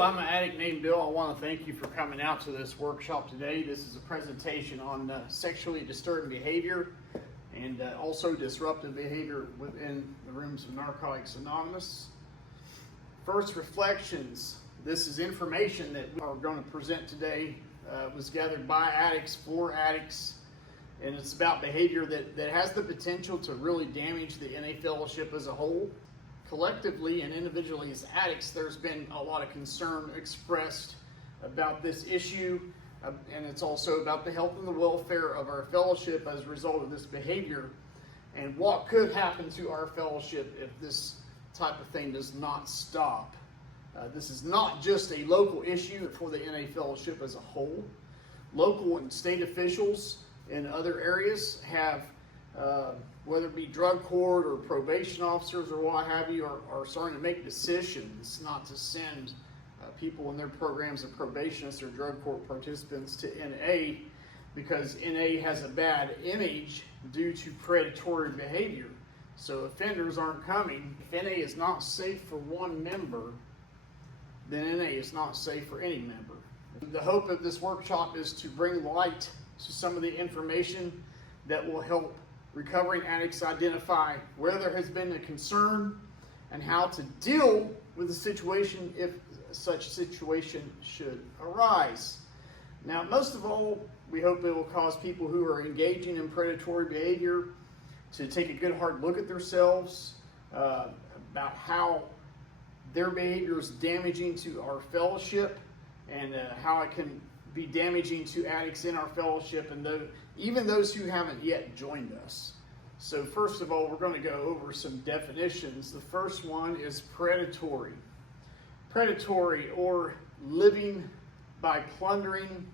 I'm an addict named Bill. I want to thank you for coming out to this workshop today. This is a presentation on sexually disturbed behavior and also disruptive behavior within the rooms of Narcotics Anonymous. First reflections. This is information that we are going to present today. It was gathered by addicts for addicts, and it's about behavior that has the potential to really damage the NA fellowship as a whole. Collectively and individually as addicts, there's been a lot of concern expressed about this issue, and it's also about the health and the welfare of our fellowship as a result of this behavior, and what could happen to our fellowship if this type of thing does not stop. This is not just a local issue for the NA fellowship as a whole. Local and state officials in other areas have whether it be drug court or probation officers or what have you, are starting to make decisions not to send people in their programs of probationists or drug court participants to NA because NA has a bad image due to predatory behavior. So offenders aren't coming. If NA is not safe for one member, then NA is not safe for any member. The hope of this workshop is to bring light to some of the information that will help recovering addicts identify where there has been a concern and how to deal with the situation if such situation should arise. Now, most of all, we hope it will cause people who are engaging in predatory behavior to take a good hard look at themselves, about how their behavior is damaging to our fellowship and how it can be damaging to addicts in our fellowship and even those who haven't yet joined us. So first of all, we're going to go over some definitions. The first one is predatory. Predatory, or living by plundering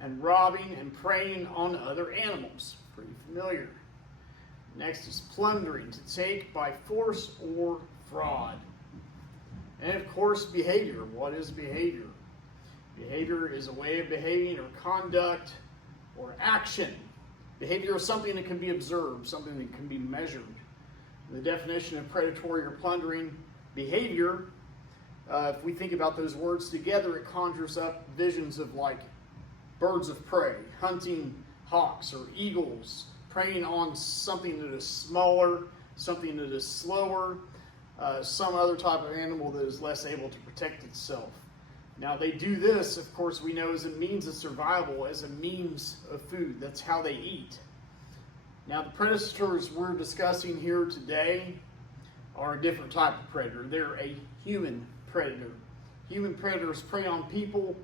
and robbing and preying on other animals. Pretty familiar. Next is plundering, to take by force or fraud. And of course, behavior. What is behavior? Behavior is a way of behaving or conduct or action. Behavior is something that can be observed, something that can be measured. The definition of predatory or plundering behavior, if we think about those words together, it conjures up visions of like birds of prey, hunting hawks or eagles, preying on something that is smaller, something that is slower, some other type of animal that is less able to protect itself. Now, they do this, of course, we know as a means of survival, as a means of food. That's how they eat. Now, the predators we're discussing here today are a different type of predator. They're a human predator. Human predators prey on people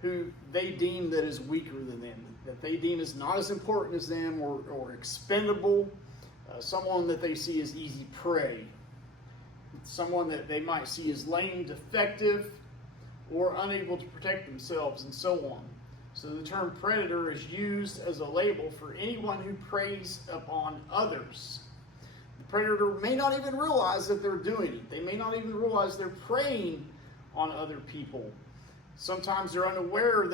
who they deem that is weaker than them, that they deem is not as important as them or expendable, someone that they see as easy prey, someone that they might see as lame, defective, or unable to protect themselves, and so on. So the term predator is used as a label for anyone who preys upon others. The predator may not even realize that they're doing it. They may not even realize they're preying on other people. Sometimes they're unaware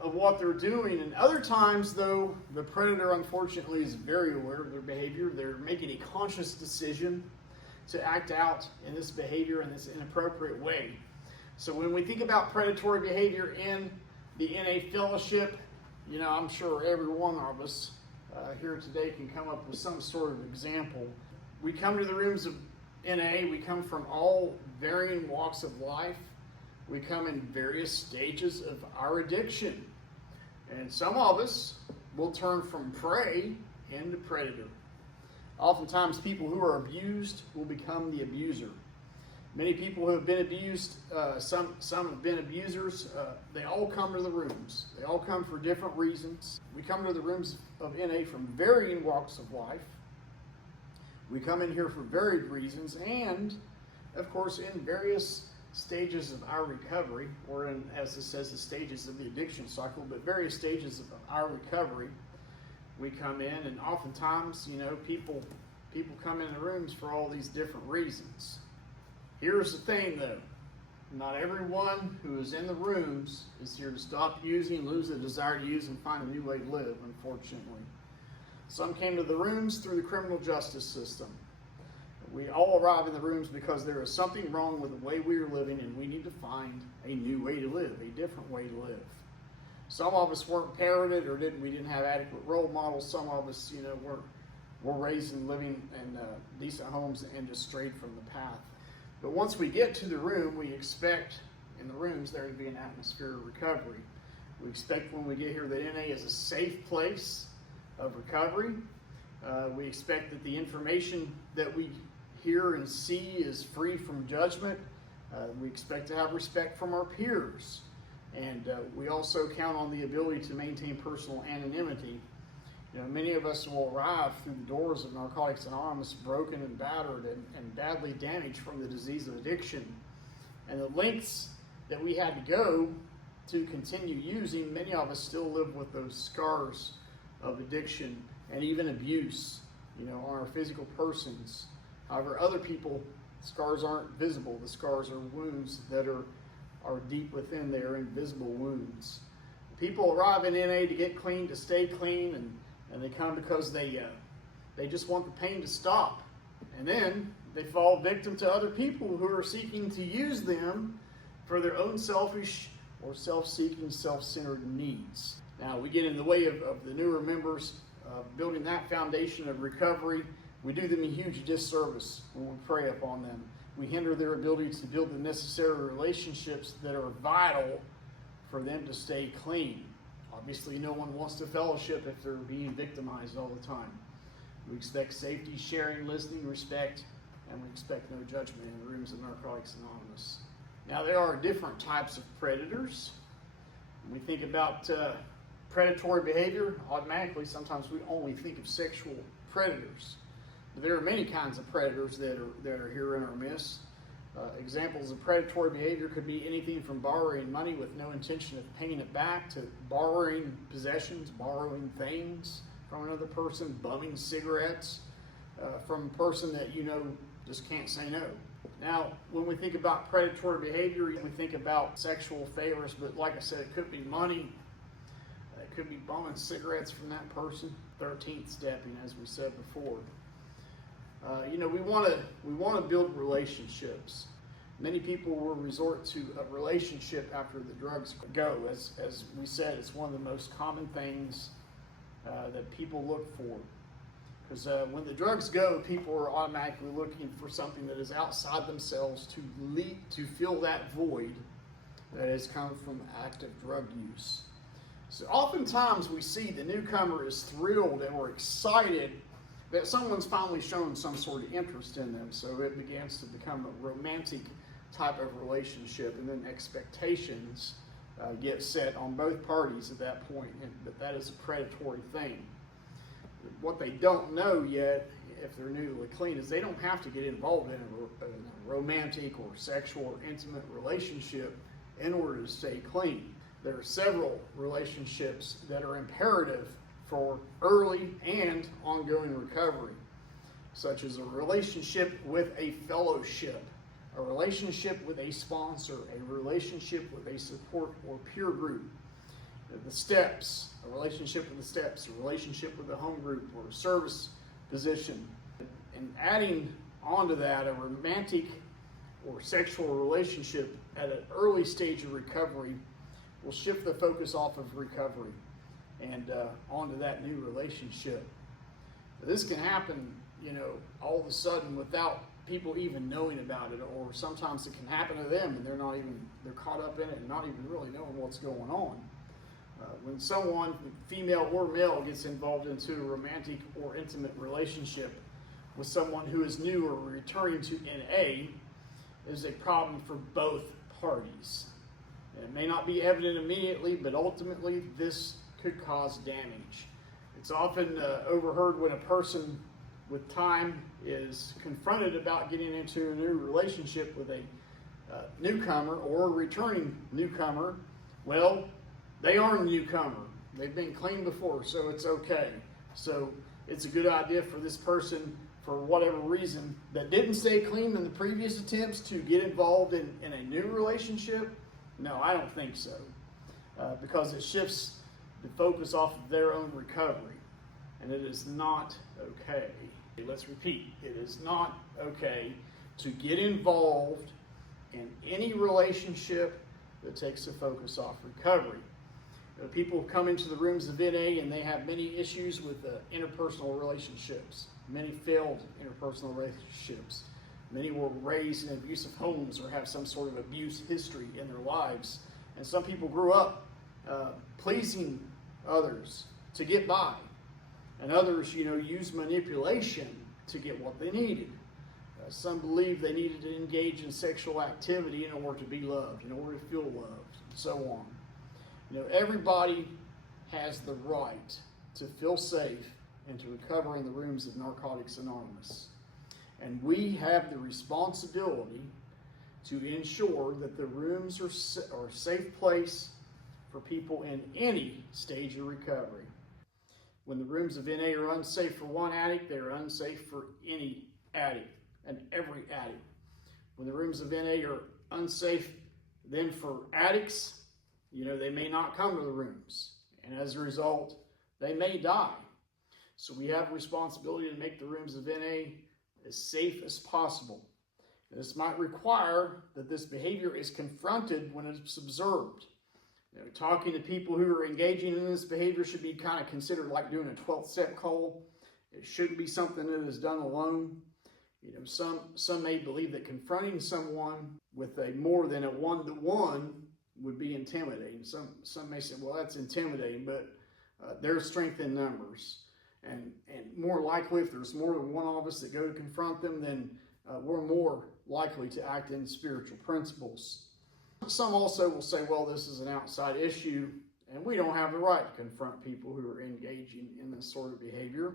of what they're doing, and other times, though, the predator, unfortunately, is very aware of their behavior. They're making a conscious decision to act out in this behavior in this inappropriate way. So when we think about predatory behavior in the NA fellowship, I'm sure every one of us here today can come up with some sort of example. We come to the rooms of NA, we come from all varying walks of life. We come in various stages of our addiction. And some of us will turn from prey into predator. Oftentimes people who are abused will become the abuser. Many people who have been abused, some have been abusers, they all come to the rooms. They all come for different reasons. We come to the rooms of NA from varying walks of life. We come in here for varied reasons and, of course, in various stages of our recovery, or in, as it says, the stages of the addiction cycle, but various stages of our recovery. We come in, and oftentimes, people come in the rooms for all these different reasons. Here's the thing, though. Not everyone who is in the rooms is here to stop using, lose the desire to use, and find a new way to live, unfortunately. Some came to the rooms through the criminal justice system. We all arrive in the rooms because there is something wrong with the way we are living, and we need to find a new way to live, a different way to live. Some of us weren't parented, or we didn't have adequate role models. Some of us, were raised and living in decent homes and just strayed from the path. But once we get to the room, we expect in the rooms there to be an atmosphere of recovery. We expect when we get here that NA is a safe place of recovery. We expect that the information that we hear and see is free from judgment. We expect to have respect from our peers. And we also count on the ability to maintain personal anonymity. Many of us will arrive through the doors of Narcotics Anonymous broken and battered and badly damaged from the disease of addiction. And the lengths that we had to go to continue using, many of us still live with those scars of addiction and even abuse, on our physical persons. However, other people, scars aren't visible. The scars are wounds that are deep within there, invisible wounds. People arrive in NA to get clean, to stay clean, and they come because they just want the pain to stop. And then they fall victim to other people who are seeking to use them for their own selfish or self-seeking, self-centered needs. Now, we get in the way of the newer members building that foundation of recovery. We do them a huge disservice when we prey upon them. We hinder their ability to build the necessary relationships that are vital for them to stay clean. Obviously, no one wants to fellowship if they're being victimized all the time. We expect safety, sharing, listening, respect, and we expect no judgment in the rooms of Narcotics Anonymous. Now, there are different types of predators. When we think about predatory behavior, automatically sometimes we only think of sexual predators. But there are many kinds of predators that are here in our midst. Examples of predatory behavior could be anything from borrowing money with no intention of paying it back, to borrowing possessions, borrowing things from another person, bumming cigarettes from a person that just can't say no. Now, when we think about predatory behavior, we think about sexual favors, but like I said, it could be money. It could be bumming cigarettes from that person. 13th stepping, as we said before. We want to build relationships. Many people will resort to a relationship after the drugs go. As we said, it's one of the most common things that people look for. Because when the drugs go, people are automatically looking for something that is outside themselves to fill that void that has come from active drug use. So oftentimes we see the newcomer is thrilled and we're excited that someone's finally shown some sort of interest in them. So it begins to become a romantic type of relationship, and then expectations get set on both parties at that point, but that is a predatory thing. What they don't know yet, if they're newly clean, is they don't have to get involved in a romantic or sexual or intimate relationship in order to stay clean. There are several relationships that are imperative for early and ongoing recovery, such as a relationship with a fellowship, a relationship with a sponsor, a relationship with a support or peer group. The steps, a relationship with the steps, a relationship with a home group or a service position. And adding onto that a romantic or sexual relationship at an early stage of recovery will shift the focus off of recovery and onto that new relationship. This can happen, all of a sudden without people even knowing about it, or sometimes it can happen to them and they're caught up in it and not even really knowing what's going on. When someone, female or male, gets involved into a romantic or intimate relationship with someone who is new or returning to NA, is a problem for both parties. It may not be evident immediately, but ultimately this could cause damage. It's often overheard when a person with time is confronted about getting into a new relationship with a newcomer or a returning newcomer. Well, they are a newcomer. They've been clean before, so it's okay. So it's a good idea for this person, for whatever reason, that didn't stay clean in the previous attempts, to get involved in a new relationship. No, I don't think so. Because it shifts the focus off of their own recovery. And it is not okay. Let's repeat, it is not okay to get involved in any relationship that takes the focus off recovery. People come into the rooms of NA and they have many issues with interpersonal relationships, many failed interpersonal relationships. Many were raised in abusive homes or have some sort of abuse history in their lives. And some people grew up pleasing others to get by. And others, use manipulation to get what they needed. Some believed they needed to engage in sexual activity in order to be loved, in order to feel loved, and so on. Everybody has the right to feel safe and to recover in the rooms of Narcotics Anonymous. And we have the responsibility to ensure that the rooms are a safe place for people in any stage of recovery. When the rooms of NA are unsafe for one addict, they are unsafe for any addict and every addict. When the rooms of NA are unsafe then for addicts, they may not come to the rooms. And as a result, they may die. So we have a responsibility to make the rooms of NA as safe as possible. This might require that this behavior is confronted when it's observed. Talking to people who are engaging in this behavior should be kind of considered like doing a 12th step call. It shouldn't be something that is done alone. Some may believe that confronting someone with a more than a one-to-one would be intimidating. Some may say, well, that's intimidating, but there's strength in numbers. And more likely, if there's more than one of us that go to confront them, then we're more likely to act in spiritual principles. Some also will say, well, this is an outside issue, and we don't have the right to confront people who are engaging in this sort of behavior.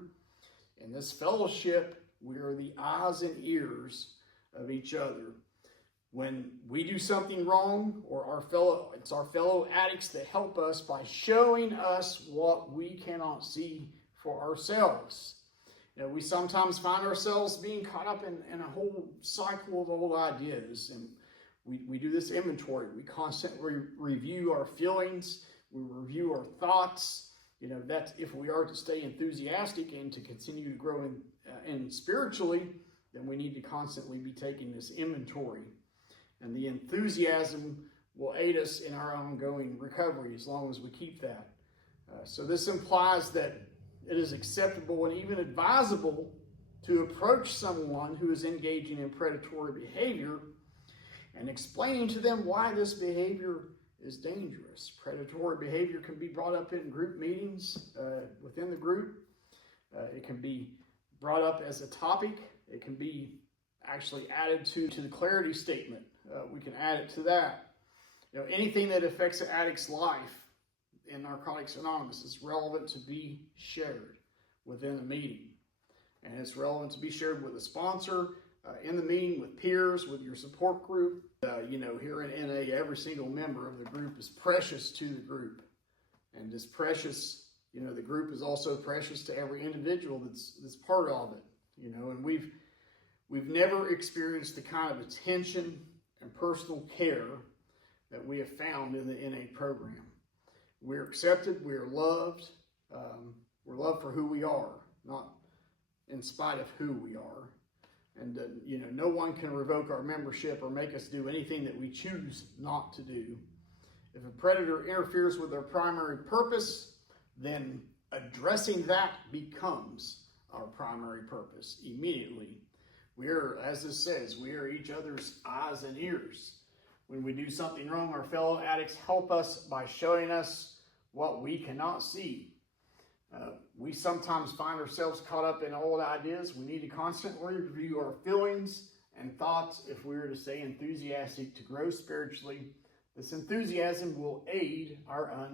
In this fellowship, we are the eyes and ears of each other. When we do something wrong, or it's our fellow addicts that help us by showing us what we cannot see for ourselves. We sometimes find ourselves being caught up in a whole cycle of old ideas, and we do this inventory. We constantly review our feelings, we review our thoughts. That's if we are to stay enthusiastic and to continue to grow in spiritually, then we need to constantly be taking this inventory. And the enthusiasm will aid us in our ongoing recovery as long as we keep that. So this implies that it is acceptable and even advisable to approach someone who is engaging in predatory behavior and explaining to them why this behavior is dangerous. Predatory behavior can be brought up in group meetings within the group. It can be brought up as a topic. It can be actually added to the clarity statement. We can add it to that. Anything that affects an addict's life in Narcotics Anonymous is relevant to be shared within the meeting. And it's relevant to be shared with a sponsor, in the meeting, with peers, with your support group. Here in NA, every single member of the group is precious to the group. And as precious, the group is also precious to every individual that's part of it. And we've never experienced the kind of attention and personal care that we have found in the NA program. We're accepted, we're loved for who we are, not in spite of who we are. And, no one can revoke our membership or make us do anything that we choose not to do. If a predator interferes with our primary purpose, then addressing that becomes our primary purpose immediately. We are, as this says, we are each other's eyes and ears. When we do something wrong, our fellow addicts help us by showing us what we cannot see. We sometimes find ourselves caught up in old ideas. We need to constantly review our feelings and thoughts if we are to stay enthusiastic to grow spiritually. This enthusiasm will aid our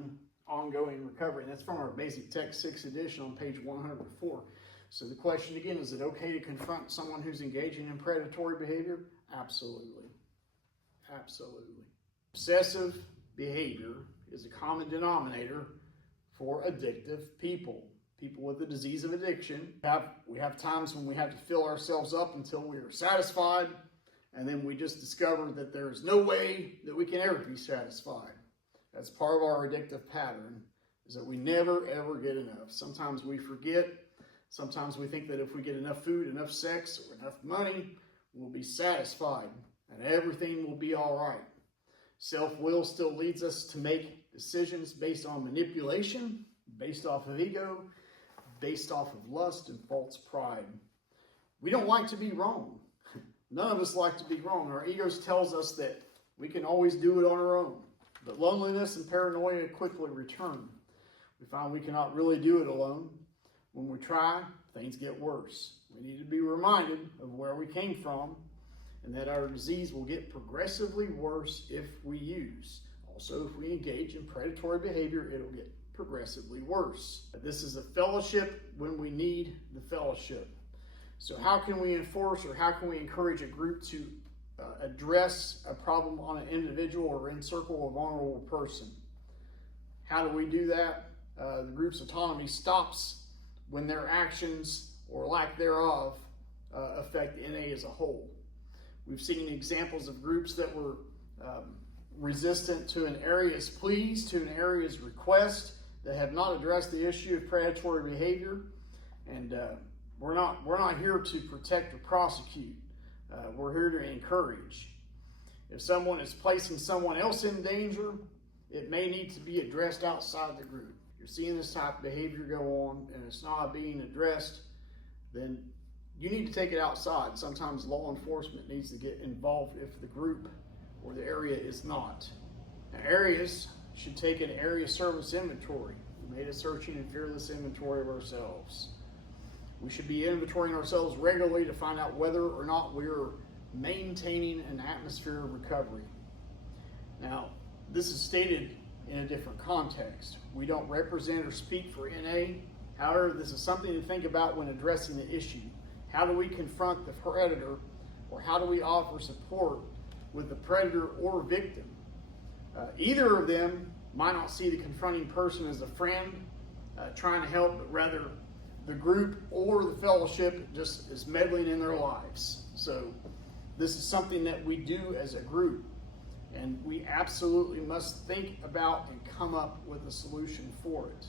ongoing recovery. And that's from our basic text 6th edition on page 104. So the question again, is it okay to confront someone who's engaging in predatory behavior? Absolutely. Absolutely. Obsessive behavior is a common denominator for addictive people with the disease of addiction. We have times when we have to fill ourselves up until we are satisfied, and then we just discover that there's no way that we can ever be satisfied. That's part of our addictive pattern, is that we never ever get enough. Sometimes we forget Sometimes we think that if we get enough food, enough sex, or enough money, we'll be satisfied and everything will be all right. Self-will still leads us to make decisions based on manipulation, based off of ego, based off of lust and false pride. We don't like to be wrong. None of us like to be wrong. Our egos tells us that we can always do it on our own. But loneliness and paranoia quickly return. We find we cannot really do it alone. When we try, things get worse. We need to be reminded of where we came from and that our disease will get progressively worse if we use. Also, if we engage in predatory behavior, it'll get progressively worse. This is a fellowship when we need the fellowship. So how can we enforce or how can we encourage a group to address a problem on an individual or in circle of vulnerable person? How do we do that? The group's autonomy stops when their actions or lack thereof affect NA as a whole. We've seen examples of groups that were resistant to an area's pleas, to an area's request, that have not addressed the issue of predatory behavior. And we're not here to protect or prosecute. We're here to encourage. If someone is placing someone else in danger, it may need to be addressed outside the group. If you're seeing this type of behavior go on and it's not being addressed, then you need to take it outside. Sometimes law enforcement needs to get involved if the group or the area is not. Now, areas should take an area service inventory. We made a searching and fearless inventory of ourselves. We should be inventorying ourselves regularly to find out whether or not we're maintaining an atmosphere of recovery. Now, this is stated in a different context. We don't represent or speak for NA. However, this is something to think about when addressing the issue. How do we confront the predator, or how do we offer support with the predator or victim? Either of them might not see the confronting person as a friend trying to help, but rather the group or the fellowship just is meddling in their lives. So this is something that we do as a group, and we absolutely must think about and come up with a solution for it.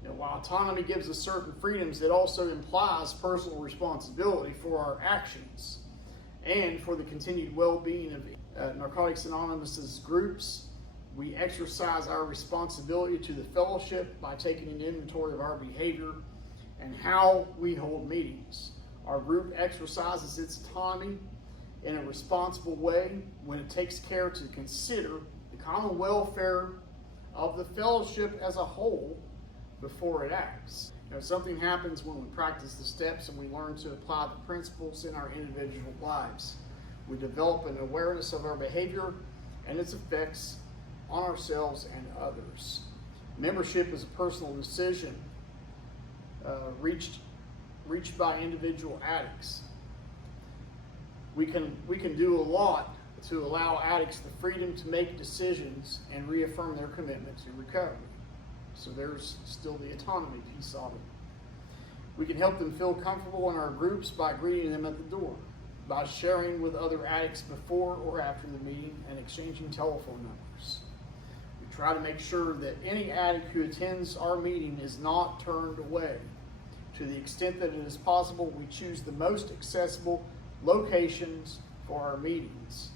You know, while autonomy gives us certain freedoms, it also implies personal responsibility for our actions and for the continued well-being of Narcotics Anonymous's groups. We exercise our responsibility to the fellowship by taking an inventory of our behavior and how we hold meetings. Our group exercises its autonomy in a responsible way when it takes care to consider the common welfare of the fellowship as a whole before it acts. You know, something happens when we practice the steps and we learn to apply the principles in our individual lives. We develop an awareness of our behavior and its effects on ourselves and others. Membership is a personal decision reached by individual addicts. We can do a lot to allow addicts the freedom to make decisions and reaffirm their commitment to recovery. So there's still the autonomy piece of it. We can help them feel comfortable in our groups by greeting them at the door, by sharing with other addicts before or after the meeting, and exchanging telephone numbers. We try to make sure that any addict who attends our meeting is not turned away. To the extent that it is possible, we choose the most accessible locations for our meetings.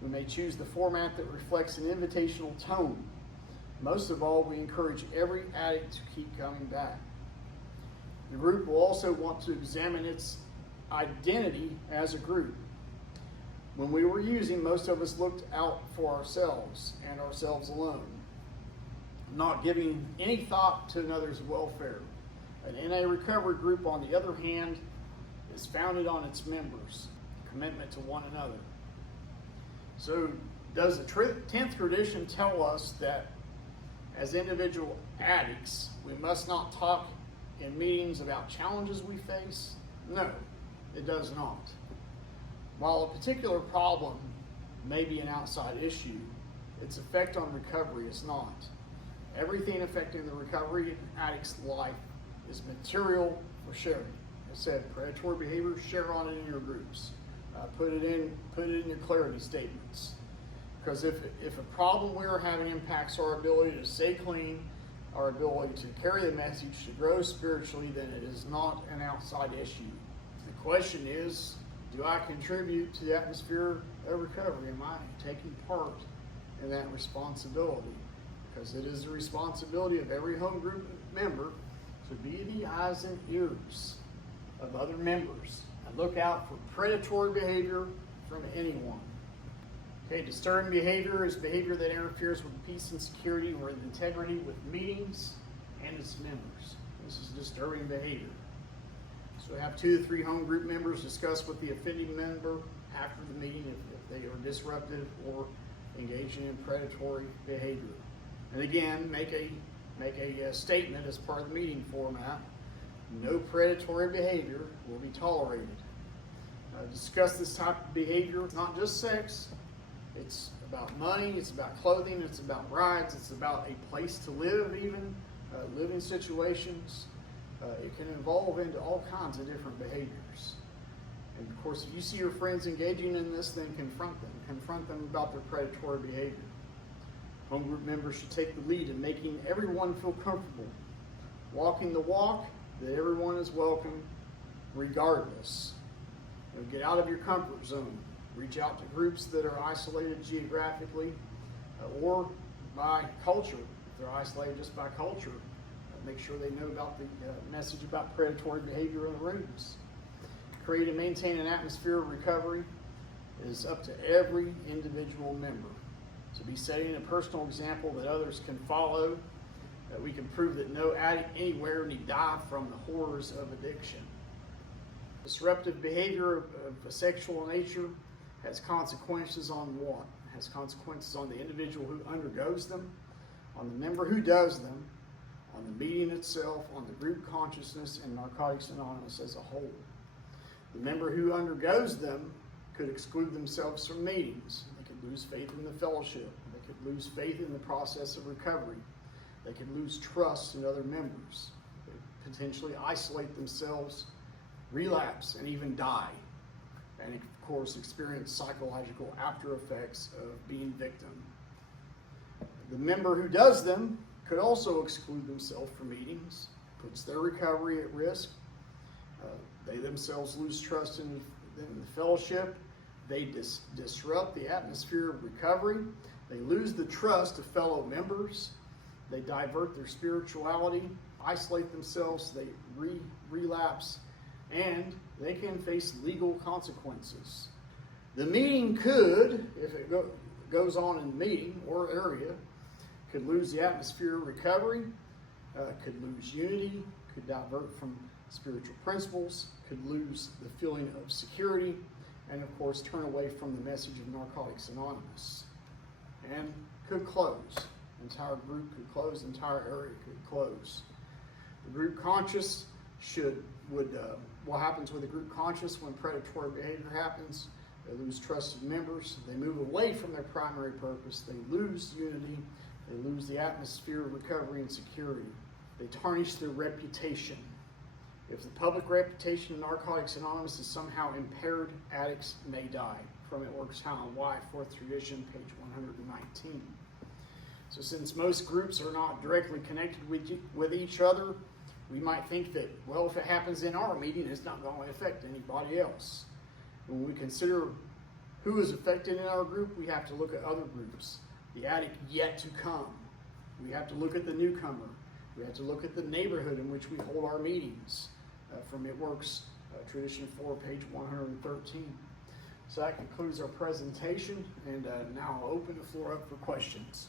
We may choose the format that reflects an invitational tone. Most of all, we encourage every addict to keep coming back. The group will also want to examine its identity as a group. When we were using, most of us looked out for ourselves and ourselves alone, not giving any thought to another's welfare. An NA recovery group, on the other hand, is founded on its members' commitment to one another. So does the 10th tradition tell us that as individual addicts, we must not talk in meetings about challenges we face? No, it does not. While a particular problem may be an outside issue, its effect on recovery is not. Everything affecting the recovery addict's life is material for sharing. I said, predatory behavior, share on it in your groups. Put it in your clarity statements. Because if a problem we are having impacts our ability to stay clean our ability to carry the message, to grow spiritually, then it is not an outside issue. The question is, do I contribute to the atmosphere of recovery? Am I taking part in that responsibility? Because it is the responsibility of every home group member to be the eyes and ears of other members and look out for predatory behavior from anyone. Okay, disturbing behavior is behavior that interferes with peace and security or integrity with meetings and its members. This is disturbing behavior. So have 2 to 3 home group members discuss with the offending member after the meeting if they are disruptive or engaging in predatory behavior. And again, make a statement as part of the meeting format. No predatory behavior will be tolerated. Discuss this type of behavior. It's not just sex. It's about money. It's about clothing. It's about rides. It's about a place to live, even living situations. It can evolve into all kinds of different behaviors. And of course, if you see your friends engaging in this, then confront them. Confront them about their predatory behavior. Home group members should take the lead in making everyone feel comfortable, walking the walk that everyone is welcome regardless. Get out of your comfort zone. Reach out to groups that are isolated geographically or by culture. If they're isolated just by culture, make sure they know about the message about predatory behavior in the rooms. Create and maintain an atmosphere of recovery is up to every individual member. To be setting a personal example that others can follow, that we can prove that no addict anywhere need die from the horrors of addiction. Disruptive behavior of a sexual nature has consequences on what? It has consequences on the individual who undergoes them, on the member who does them, on the meeting itself, on the group consciousness, and Narcotics Anonymous as a whole. The member who undergoes them could exclude themselves from meetings. They could lose faith in the fellowship. They could lose faith in the process of recovery. They could lose trust in other members. They could potentially isolate themselves, relapse, and even die. And of course, experience psychological after effects of being victim. The member who does them could also exclude themselves from meetings, puts their recovery at risk. They themselves lose trust in the fellowship. They disrupt the atmosphere of recovery. They lose the trust of fellow members. They divert their spirituality, isolate themselves, they relapse, and they can face legal consequences. The meeting could, if it goes on in the meeting or area, could lose the atmosphere of recovery, could lose unity, could divert from spiritual principles, could lose the feeling of security, and of course turn away from the message of Narcotics Anonymous. And could close. Entire group could close, entire area could close. The group conscious what happens with the group conscious when predatory behavior happens? They lose trusted members. They move away from their primary purpose. They lose unity. They lose the atmosphere of recovery and security. They tarnish their reputation. If the public reputation of Narcotics Anonymous is somehow impaired, addicts may die. From It Works How and Why, 4th Tradition, page 119. So since most groups are not directly connected with each other, we might think that, well, if it happens in our meeting, it's not going to affect anybody else. When we consider who is affected in our group, we have to look at other groups. The addict yet to come. We have to look at the newcomer. We have to look at the neighborhood in which we hold our meetings. From It Works, Tradition 4, page 113. So that concludes our presentation, and now I'll open the floor up for questions.